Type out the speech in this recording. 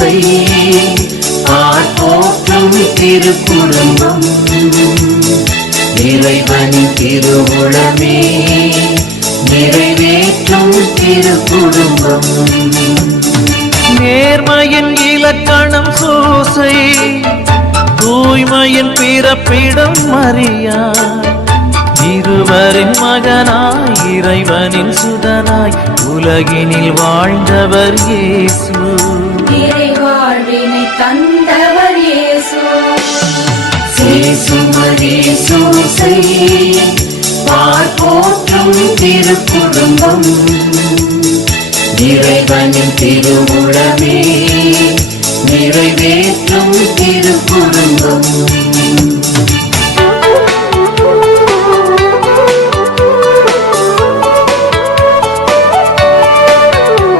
சூசை ஆர்ப்போற்றும் திருக்குடும்பம் இறைவனின் திருவுளமே நிறைவேற்றும் திருக்குடும்பம் நேர்மையின் இலக்கணம் சோசை தூய்மையின் பிறப்பிடம் மறியா இருவரின் மகனாய் இறைவனின் சுதனாய் உலகினில் வாழ்ந்தவர் இயேசு. நிறைவாழ்வினை இயேசு பார்ப்போற்றும் திருக்குடும்பம். இறைவனின் திருவுளமே நிறைவேற்றும் திருக்குடும்பம்.